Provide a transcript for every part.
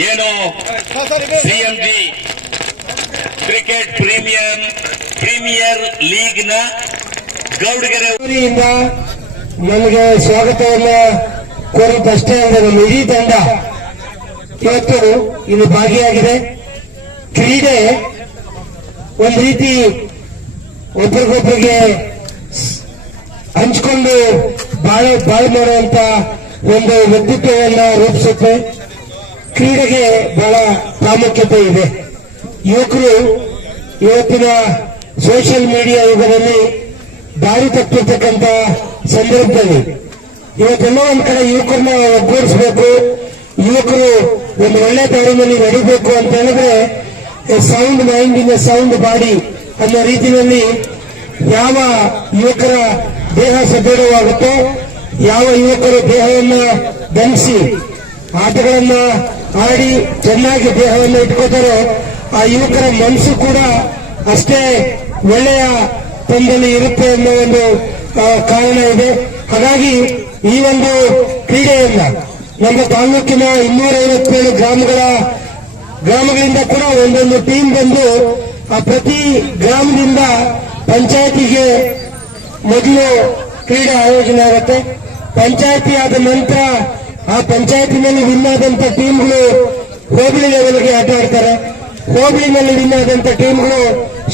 ಏನು ಸಿಎಂಜಿ cricket premier league ನ ಗೌಡಗೆರೆ ನಮಗೆ ಸ್ವಾಗತವನ್ನು ಕೋರಿದ್ದಷ್ಟೇ ಅಲ್ಲದೆ ನಮ್ಮ ಇಡೀ ತಂಡ ಇವತ್ತು ಇಲ್ಲಿ ಭಾಗಿಯಾಗಿದೆ. ಕ್ರೀಡೆ ಒಂದು ರೀತಿ ಒಬ್ಬರಿಗೊಬ್ಬರಿಗೆ ಹಂಚಿಕೊಂಡು ಬಾಳು ಮಾಡುವಂತ ಒಂದು ವ್ಯಕ್ತಿತ್ವವನ್ನ ರೂಪಿಸುತ್ತೆ. ಕ್ರೀಡೆಗೆ ಬಹಳ ಪ್ರಾಮುಖ್ಯತೆ ಇದೆ. ಯುವಕರು ಇವತ್ತಿನ ಸೋಷಿಯಲ್ ಮೀಡಿಯಾ ಯುಗದಲ್ಲಿ ದಾರಿ ತಪ್ಪಿರ್ತಕ್ಕಂಥ ಸಂದರ್ಭದಲ್ಲಿ ಇವತ್ತೆಲ್ಲೋ ಒಂದ್ ಕಡೆ ಯುವಕರನ್ನ ಒಗ್ಗೂಡಿಸಬೇಕು, ಯುವಕರು ಒಂದು ಒಳ್ಳೆ ದಾರಿನಲ್ಲಿ ನಡಿಬೇಕು ಅಂತ ಹೇಳಿದ್ರೆ sound mind in sound body ಅನ್ನೋ ರೀತಿಯಲ್ಲಿ ಯಾವ ಯುವಕರ ದೇಹ ಸದೃಢವಾಗುತ್ತೋ, ಯಾವ ಯುವಕರು ದೇಹವನ್ನ ದಂಡಿಸಿ ಆಟಗಳನ್ನ ಆಡಿ ಚೆನ್ನಾಗಿ ದೇಹವನ್ನು ಇಟ್ಕೋತಾರೋ ಆ ಯುವಕರ ಮನಸ್ಸು ಕೂಡ ಅಷ್ಟೇ ಒಳ್ಳೆಯ ತಂದಲ್ಲಿ ಇರುತ್ತೆ ಅನ್ನೋ ಒಂದು ಕಾರಣ ಇದೆ. ಹಾಗಾಗಿ ಈ ಒಂದು ಕ್ರೀಡೆಯನ್ನ ನಮ್ಮ ತಾಲೂಕಿನ 257 ಗ್ರಾಮಗಳಿಂದ ಕೂಡ ಒಂದೊಂದು ಟೀಮ್ ಬಂದು ಆ ಪ್ರತಿ ಗ್ರಾಮದಿಂದ ಪಂಚಾಯತಿಗೆ ಮೊದಲು ಕ್ರೀಡೆ ಆಯೋಜನೆ ಆಗುತ್ತೆ. ಪಂಚಾಯತಿ ಆದ ನಂತರ ಆ ಪಂಚಾಯತಿನಲ್ಲಿ ವಿನ್ ಆದಂತ ಟೀಮ್ಗಳು ಹೋಬಳಿ ಲೆವೆಲ್ಗೆ ಆಟ ಆಡ್ತಾರೆ. ಹೋಬಳಿನಲ್ಲಿ ವಿನ್ ಆದಂತ ಟೀಮ್ಗಳು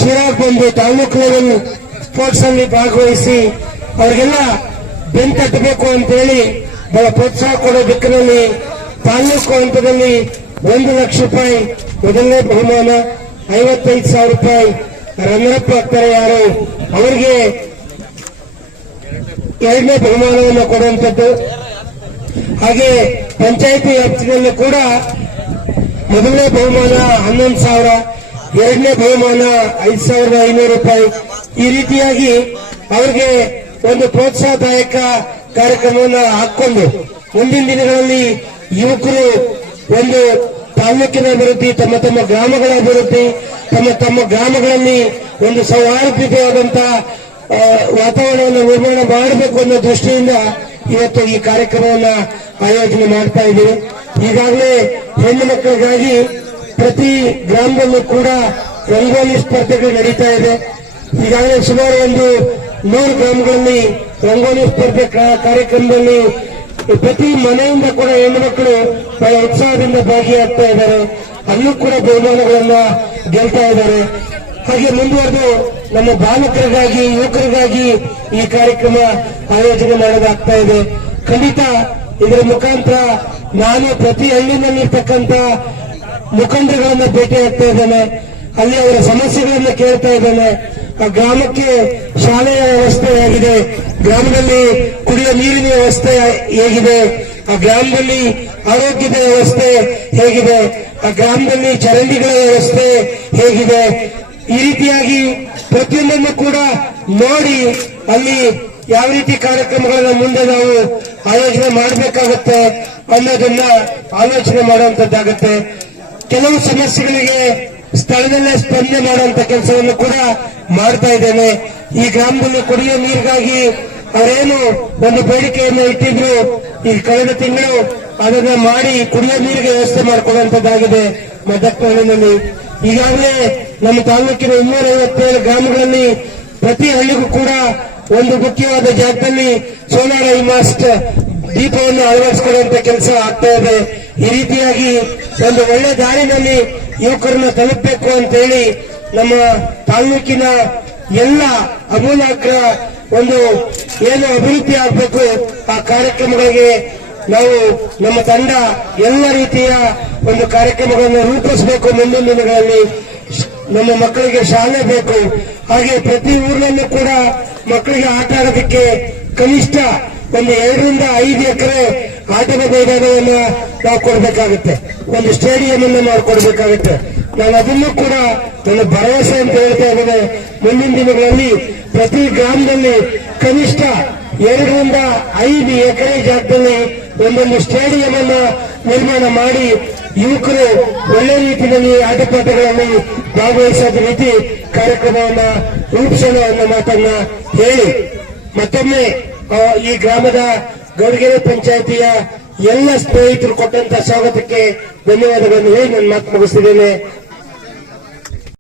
ಶಿರಾಗ್ ಬಂದು ತಾಲೂಕು ಲೆವೆಲ್ ಸ್ಪೋರ್ಟ್ಸ್ ಅಲ್ಲಿ ಭಾಗವಹಿಸಿ ಅವರಿಗೆಲ್ಲ ಬೆಂತಟ್ಟಬೇಕು ಅಂತ ಹೇಳಿ ಬಹಳ ಪ್ರೋತ್ಸಾಹ ಕೊಡೋ ದಿಕ್ಕಿನಲ್ಲಿ ತಾಲೂಕು ಹಂತದಲ್ಲಿ 1 ಲಕ್ಷ ರೂಪಾಯಿ ಮೊದಲನೇ ಬಹುಮಾನ, 55,000 ರೂಪಾಯಿ ರನ್ನರಪ್ ಆಗ್ತಾರೆ ಯಾರು ಅವರಿಗೆ ಎರಡನೇ ಬಹುಮಾನವನ್ನು ಕೊಡುವಂಥದ್ದು. ಹಾಗೆ ಪಂಚಾಯಿತಿ ವ್ಯಾಪ್ತಿಯಲ್ಲೂ ಕೂಡ ಮೊದಲನೇ ಬಹುಮಾನ 11,000, ಎರಡನೇ ಬಹುಮಾನ 5,500 ರೂಪಾಯಿ. ಈ ರೀತಿಯಾಗಿ ಅವರಿಗೆ ಒಂದು ಪ್ರೋತ್ಸಾಹದಾಯಕ ಕಾರ್ಯಕ್ರಮವನ್ನು ಹಾಕೊಂಡು ಮುಂದಿನ ದಿನಗಳಲ್ಲಿ ಯುವಕರು ಒಂದು ತಾಲೂಕಿನ ಅಭಿವೃದ್ಧಿ, ತಮ್ಮ ತಮ್ಮ ಗ್ರಾಮಗಳ ಅಭಿವೃದ್ಧಿ, ತಮ್ಮ ಗ್ರಾಮಗಳಲ್ಲಿ ಒಂದು ಸೌಹಾರ್ದತೆಯಾದಂತಹ ವಾತಾವರಣವನ್ನು ನಿರ್ಮಾಣ ಮಾಡಬೇಕು ಅನ್ನೋ ದೃಷ್ಟಿಯಿಂದ ಇವತ್ತು ಈ ಕಾರ್ಯಕ್ರಮವನ್ನು ಆಯೋಜನೆ ಮಾಡ್ತಾ ಇದ್ದೀವಿ. ಈಗಾಗಲೇ ಹೆಣ್ಣು ಮಕ್ಕಳಿಗಾಗಿ ಪ್ರತಿ ಗ್ರಾಮದಲ್ಲೂ ಕೂಡ ರಂಗೋಲಿ ಸ್ಪರ್ಧೆಗಳು ನಡೀತಾ ಇದೆ. ಈಗಾಗಲೇ ಸುಮಾರು ಒಂದು 100 ಗ್ರಾಮಗಳಲ್ಲಿ ರಂಗೋಲಿ ಸ್ಪರ್ಧೆ ಕಾರ್ಯಕ್ರಮದಲ್ಲಿ ಪ್ರತಿ ಮನೆಯಿಂದ ಕೂಡ ಹೆಣ್ಣು ಮಕ್ಕಳು ಬಹಳ ಉತ್ಸಾಹದಿಂದ ಭಾಗಿಯಾಗ್ತಾ ಇದ್ದಾರೆ. ಅಲ್ಲೂ ಕೂಡ ಬಹುಮಾನಗಳನ್ನ ಗೆಲ್ತಾ ಇದ್ದಾರೆ. ಹಾಗೆ ಮುಂದುವರೆದು ನಮ್ಮ ಬಾಲಕರಿಗಾಗಿ, ಯುವಕರಿಗಾಗಿ ಈ ಕಾರ್ಯಕ್ರಮ ಆಯೋಜನೆ ಮಾಡೋದಾಗ್ತಾ ಇದೆ. ಖಂಡಿತ ಇದರ ಮುಖಾಂತರ ನಾನು ಪ್ರತಿ ಹಳ್ಳಿನಲ್ಲಿರ್ತಕ್ಕಂಥ ಮುಖಂಡರುಗಳನ್ನ ಭೇಟಿ ಆಗ್ತಾ ಇದ್ದೇನೆ. ಅಲ್ಲಿ ಅವರ ಸಮಸ್ಯೆಗಳನ್ನ ಕೇಳ್ತಾ ಇದ್ದೇನೆ. ಆ ಗ್ರಾಮಕ್ಕೆ ಶಾಲೆಯ ವ್ಯವಸ್ಥೆ ಹೇಗಿದೆ, ಗ್ರಾಮದಲ್ಲಿ ಕುಡಿಯುವ ನೀರಿನ ವ್ಯವಸ್ಥೆ ಹೇಗಿದೆ, ಆ ಗ್ರಾಮದಲ್ಲಿ ಆರೋಗ್ಯದ ವ್ಯವಸ್ಥೆ ಹೇಗಿದೆ, ಆ ಗ್ರಾಮದಲ್ಲಿ ಚರಂಡಿಗಳ ವ್ಯವಸ್ಥೆ ಹೇಗಿದೆ, ಈ ರೀತಿಯಾಗಿ ಪ್ರತಿಯೊಂದನ್ನು ಕೂಡ ನೋಡಿ ಅಲ್ಲಿ ಯಾವ ರೀತಿ ಕಾರ್ಯಕ್ರಮಗಳನ್ನ ಮುಂದೆ ನಾವು ಆಯೋಜನೆ ಮಾಡಬೇಕಾಗತ್ತೆ ಅನ್ನೋದನ್ನ ಆಲೋಚನೆ ಮಾಡುವಂತದ್ದಾಗತ್ತೆ. ಕೆಲವು ಸಮಸ್ಯೆಗಳಿಗೆ ಸ್ಥಳದಲ್ಲೇ ಸ್ಪಂದನೆ ಮಾಡುವಂತ ಕೆಲಸವನ್ನು ಕೂಡ ಮಾಡ್ತಾ ಇದ್ದೇನೆ. ಈ ಗ್ರಾಮದಲ್ಲಿ ಕುಡಿಯುವ ನೀರಿಗಾಗಿ ಅವರೇನು ಒಂದು ಬೇಡಿಕೆಯನ್ನು ಇಟ್ಟಿದ್ರು, ಈ ಕಳೆದ ತಿಂಗಳು ಅದನ್ನ ಮಾಡಿ ಕುಡಿಯುವ ನೀರಿಗೆ ವ್ಯವಸ್ಥೆ ಮಾಡಿಕೊಡುವಂತದ್ದಾಗಿದೆ ಮದಕನಹಳ್ಳಿನಲ್ಲಿ. ಈಗಾಗಲೇ ನಮ್ಮ ತಾಲೂಕಿನ 257 ಗ್ರಾಮಗಳಲ್ಲಿ ಪ್ರತಿ ಹಳ್ಳಿಗೂ ಕೂಡ ಒಂದು ಮುಖ್ಯವಾದ ಜಾಗದಲ್ಲಿ ಸೋಲಾರ್ ಮಾಸ್ಟ್ ದೀಪವನ್ನು ಅಳವಡಿಸಿಕೊಡುವಂತ ಕೆಲಸ ಆಗ್ತಾ ಇದೆ. ಈ ರೀತಿಯಾಗಿ ಒಂದು ಒಳ್ಳೆ ದಾರಿನಲ್ಲಿ ಯುವಕರನ್ನ ತಲುಪಬೇಕು ಅಂತ ಹೇಳಿ ನಮ್ಮ ತಾಲೂಕಿನ ಎಲ್ಲ ಅಮೂಲಾಗ್ರ ಒಂದು ಏನು ಅಭಿವೃದ್ಧಿ ಆಗಬೇಕು ಆ ಕಾರ್ಯಕ್ರಮಗಳಿಗೆ ನಾವು ನಮ್ಮ ತಂಡ ಎಲ್ಲ ರೀತಿಯ ಒಂದು ಕಾರ್ಯಕ್ರಮಗಳನ್ನು ರೂಪಿಸಬೇಕು. ಮುಂದಿನ ದಿನಗಳಲ್ಲಿ ನಮ್ಮ ಮಕ್ಕಳಿಗೆ ಶಾಲೆ ಬೇಕು. ಹಾಗೆ ಪ್ರತಿ ಊರಿನಲ್ಲೂ ಕೂಡ ಮಕ್ಕಳಿಗೆ ಆಟ ಆಡೋದಕ್ಕೆ ಕನಿಷ್ಠ ಒಂದು 2 ರಿಂದ 5 ಎಕರೆ ಆಟದ ಮೈದಾನವನ್ನ ನಾವು ಕೊಡಬೇಕಾಗುತ್ತೆ, ಒಂದು ಸ್ಟೇಡಿಯಂ ಅನ್ನು ಮಾಡಿಕೊಡ್ಬೇಕಾಗುತ್ತೆ. ನಾನು ಅದನ್ನು ಕೂಡ ನನ್ನ ಭರವಸೆ ಅಂತ ಹೇಳ್ತಾ ಇದ್ದೇನೆ. ಮುಂದಿನ ದಿನಗಳಲ್ಲಿ ಪ್ರತಿ ಗ್ರಾಮದಲ್ಲಿ ಕನಿಷ್ಠ 2 ರಿಂದ 5 ಎಕರೆ ಜಾಗದಲ್ಲಿ ಒಂದೊಂದು ಸ್ಟೇಡಿಯಂ ಅನ್ನು ನಿರ್ಮಾಣ ಮಾಡಿ ಯುವಕರು ಒಳ್ಳೆ ರೀತಿಯಲ್ಲಿ ಆಟಪಾಠಗಳಲ್ಲಿ ಭಾಗವಹಿಸದ ರೀತಿ ಕಾರ್ಯಕ್ರಮವನ್ನ ರೂಪಿಸಲು ಅನ್ನೋ ಮಾತನ್ನ ಹೇಳಿ ಮತ್ತೊಮ್ಮೆ ಈ ಗ್ರಾಮದ ಗೌಡಗೆರೆ ಪಂಚಾಯಿತಿಯ ಎಲ್ಲ ಸ್ನೇಹಿತರು ಕೊಟ್ಟಂತ ಸ್ವಾಗತಕ್ಕೆ ಧನ್ಯವಾದಗಳನ್ನು ಹೇಳಿ ನನ್ನ ಮಾತು ಮುಗಿಸ್ತಿದ್ದೇನೆ.